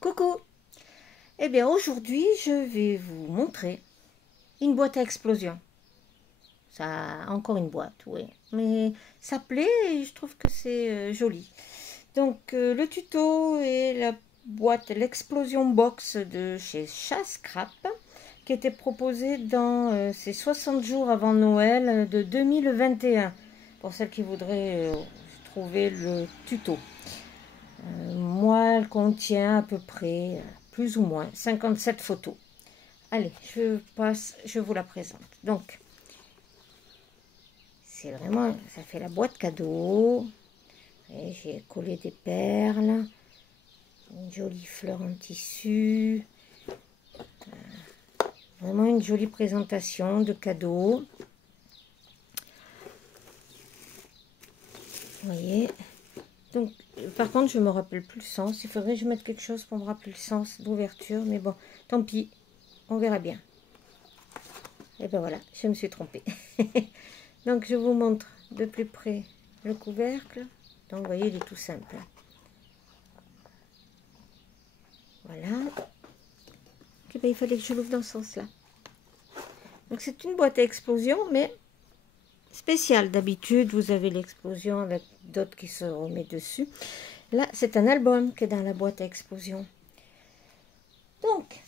Coucou! Eh bien aujourd'hui je vais vous montrer une boîte à explosion. Ça, encore une boîte, oui. Mais ça plaît et je trouve que c'est joli. Donc le tuto est la boîte, l'explosion box de chez Chascrap, qui était proposée dans ces 60 jours avant Noël de 2021. Pour celles qui voudraient trouver le tuto. Moi, elle contient à peu près, plus ou moins, 57 photos. Allez, je vous la présente. Donc, c'est vraiment, ça fait la boîte cadeau. J'ai collé des perles, une jolie fleur en tissu. Vraiment une jolie présentation de cadeau. Vous voyez. Donc, par contre, je ne me rappelle plus le sens. Il faudrait que je mette quelque chose pour me rappeler le sens d'ouverture. Mais bon, tant pis. On verra bien. Et ben voilà, je me suis trompée. Donc, je vous montre de plus près le couvercle. Donc, vous voyez, il est tout simple. Voilà. Et ben, il fallait que je l'ouvre dans ce sens-là. Donc, c'est une boîte à explosion, mais spéciale. D'habitude, vous avez l'explosion avec d'autres qui se remettent dessus. Là, c'est un album qui est dans la boîte à explosion. Donc,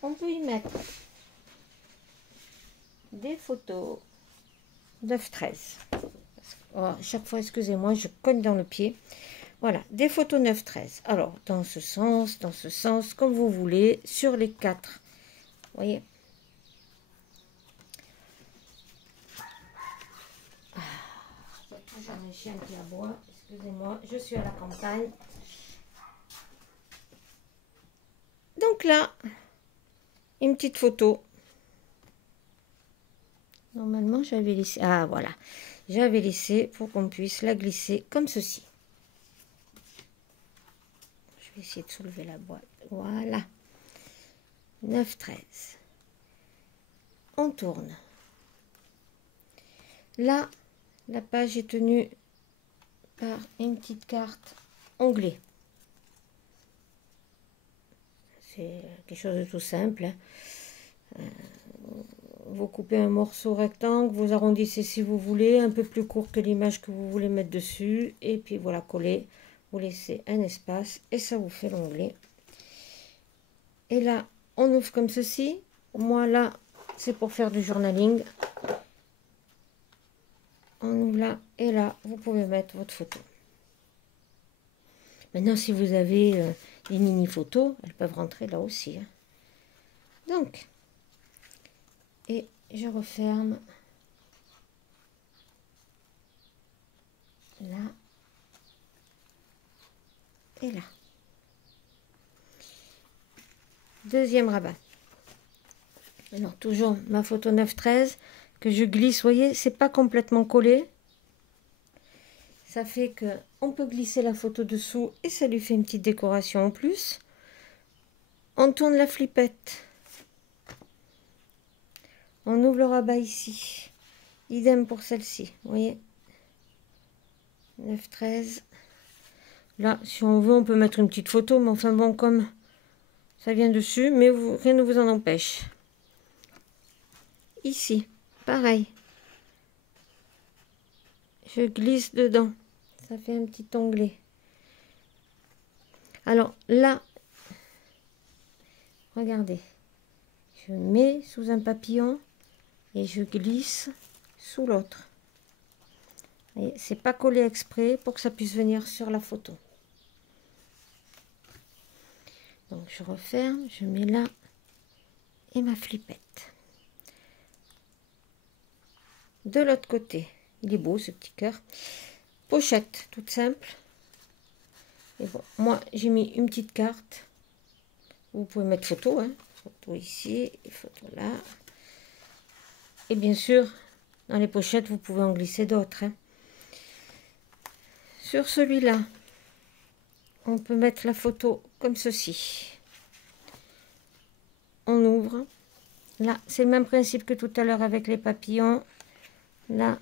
on peut y mettre des photos 9-13. Oh, chaque fois, excusez-moi, je cogne dans le pied. Voilà, des photos 9-13. Alors, dans ce sens, comme vous voulez, sur les 4. Vous voyez. J'en ai un chien qui aboie. Excusez-moi, je suis à la campagne. Donc là, une petite photo. Normalement, j'avais laissé... Ah, voilà. J'avais laissé pour qu'on puisse la glisser comme ceci. Je vais essayer de soulever la boîte. Voilà. 9-13. On tourne. Là, la page est tenue par une petite carte onglet. C'est quelque chose de tout simple. Vous coupez un morceau rectangle, vous arrondissez si vous voulez, un peu plus court que l'image que vous voulez mettre dessus. Et puis voilà, coller. Vous laissez un espace et ça vous fait l'onglet. Et là, on ouvre comme ceci. Moi, là, c'est pour faire du journaling. On ouvre là et là, vous pouvez mettre votre photo. Maintenant, si vous avez des mini-photos, elles peuvent rentrer là aussi. Hein. Donc, et je referme là et là. Deuxième rabat. Alors, toujours ma photo 9-13 que je glisse. Vous voyez, c'est pas complètement collé. Ça fait que on peut glisser la photo dessous et ça lui fait une petite décoration en plus. On tourne la flippette. On ouvre le rabat ici. Idem pour celle-ci. Vous voyez 9-13. Là, si on veut, on peut mettre une petite photo. Mais enfin bon, comme ça vient dessus, mais rien ne vous en empêche. Ici, pareil. Je glisse dedans. Ça fait un petit onglet. Alors là, regardez. Je mets sous un papillon et je glisse sous l'autre. C'est pas collé exprès pour que ça puisse venir sur la photo. Donc je referme, je mets là et ma flippette. De l'autre côté, il est beau ce petit cœur. Pochette toute simple. Et bon, moi j'ai mis une petite carte. Vous pouvez mettre photo, hein. Photo ici et photo là. Et bien sûr, dans les pochettes, vous pouvez en glisser d'autres. Hein. Sur celui-là, on peut mettre la photo comme ceci. On ouvre. Là, c'est le même principe que tout à l'heure avec les papillons. Là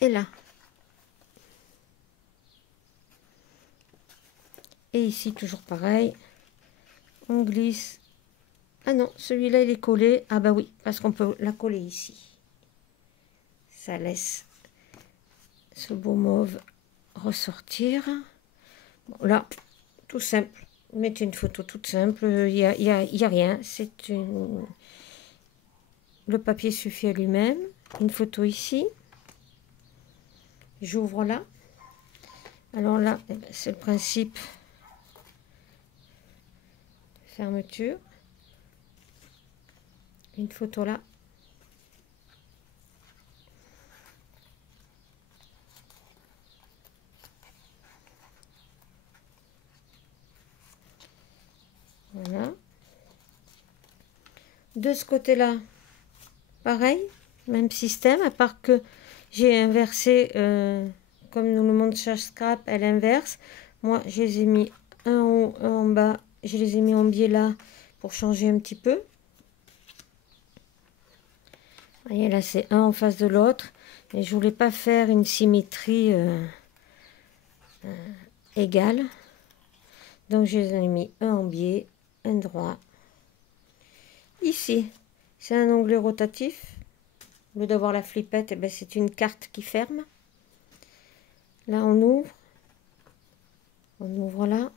et là. Et ici, toujours pareil. On glisse. Ah non, celui-là, il est collé. Ah bah oui, parce qu'on peut la coller ici. Ça laisse ce beau mauve ressortir. Bon, là, tout simple. Mettez une photo toute simple. Il y a rien. C'est une... Le papier suffit à lui-même. Une photo ici. J'ouvre là. Alors là, eh ben, c'est le principe. Fermeture. Une photo là. Voilà. De ce côté-là, pareil, même système, à part que j'ai inversé, comme nous le montre chaque scrap, elle inverse. Moi, je les ai mis un en haut, un en bas. Je les ai mis en biais là pour changer un petit peu. Vous voyez, là, c'est un en face de l'autre. Et je voulais pas faire une symétrie égale. Donc, je les ai mis un en biais, un droit. Ici, c'est un onglet rotatif. Au lieu d'avoir la flippette, eh ben, c'est une carte qui ferme. Là, on ouvre. On ouvre là.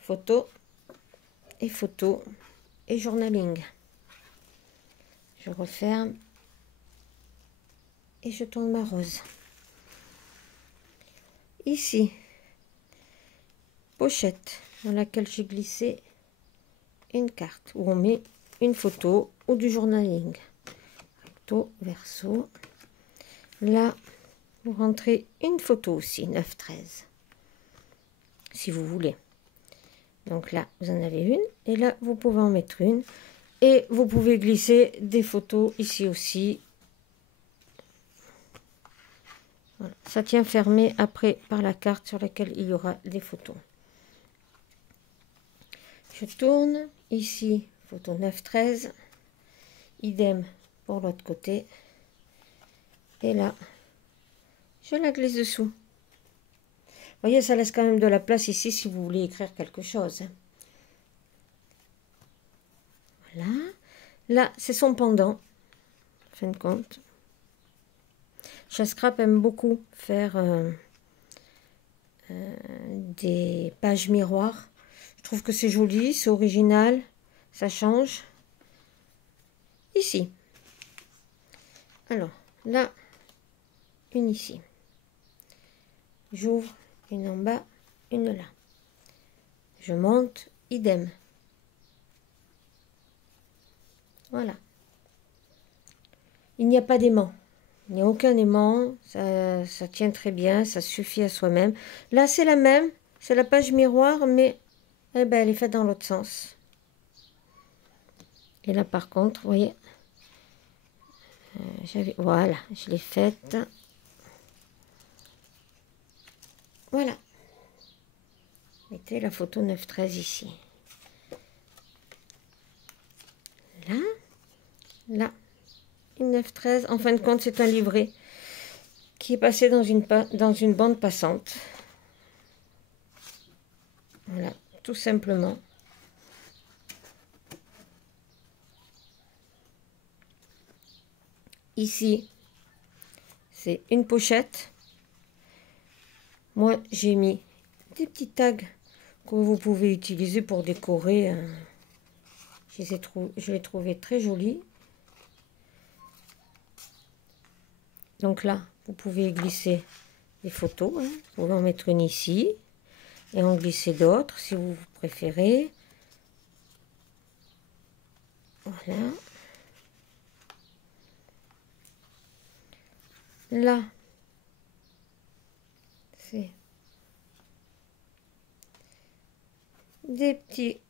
Photo. Et photo. Et journaling. Je referme. Et je tourne ma rose. Ici, pochette dans laquelle j'ai glissé une carte où on met une photo ou du journaling. Recto, verso. Là, vous rentrez une photo aussi, 9-13. Si vous voulez. Donc là, vous en avez une. Et là, vous pouvez en mettre une. Et vous pouvez glisser des photos ici aussi. Voilà. Ça tient fermé après par la carte sur laquelle il y aura des photos. Je tourne. Ici, photo 9-13. Idem pour l'autre côté. Et là, je la glisse dessous. Vous voyez, ça laisse quand même de la place ici si vous voulez écrire quelque chose. Voilà. Là, c'est son pendant. En fin de compte. Scrap aime beaucoup faire des pages miroirs. Je trouve que c'est joli, c'est original, ça change. Ici. Alors, là, une ici. J'ouvre une en bas, une là. Je monte, idem. Voilà. Il n'y a pas d'aimant. Il n'y a aucun aimant. Ça tient très bien, ça suffit à soi-même. Là, c'est la même. C'est la page miroir, mais eh ben, elle est faite dans l'autre sens. Et là, par contre, vous voyez, voilà, je l'ai faite. Voilà. Mettez la photo 9-13 ici. Là, là, une 9-13. En fin de compte, c'est un livret qui est passé dans une bande passante. Voilà, tout simplement. Ici, c'est une pochette. Moi, j'ai mis des petits tags que vous pouvez utiliser pour décorer. Je les trouvais très jolis. Donc là, vous pouvez glisser des photos. Hein. Vous pouvez en mettre une ici et en glisser d'autres si vous préférez. Voilà. Là, c'est des petits...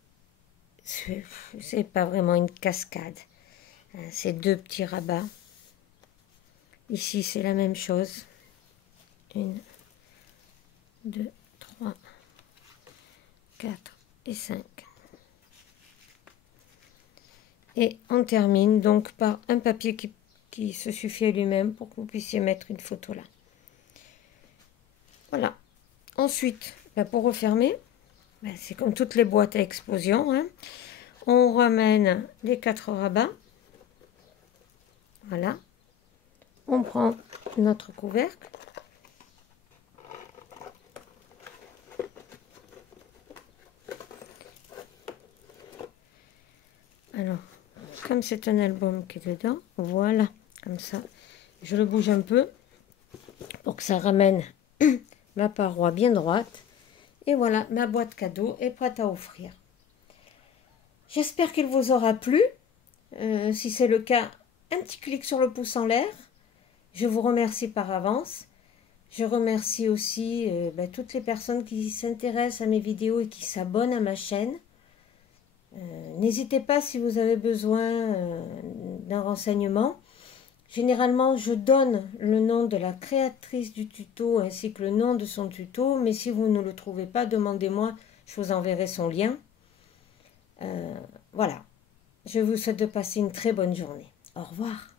C'est pas vraiment une cascade. C'est deux petits rabats. Ici, c'est la même chose. 1, 2, 3, 4 et 5. Et on termine donc par un papier qui se suffit à lui-même pour que vous puissiez mettre une photo là. Voilà. Ensuite, Là, pour refermer, c'est comme toutes les boîtes à explosion, hein. On ramène les 4 rabats. Voilà. On prend notre couvercle. Alors, comme c'est un album qui est dedans, voilà, comme ça. Je le bouge un peu pour que ça ramène la paroi bien droite. Et voilà, ma boîte cadeau est prête à offrir. J'espère qu'il vous aura plu. Si c'est le cas, un petit clic sur le pouce en l'air. Je vous remercie par avance. Je remercie aussi toutes les personnes qui s'intéressent à mes vidéos et qui s'abonnent à ma chaîne. N'hésitez pas si vous avez besoin d'un renseignement. Généralement, je donne le nom de la créatrice du tuto ainsi que le nom de son tuto, mais si vous ne le trouvez pas, demandez-moi, je vous enverrai son lien. Voilà, je vous souhaite de passer une très bonne journée. Au revoir.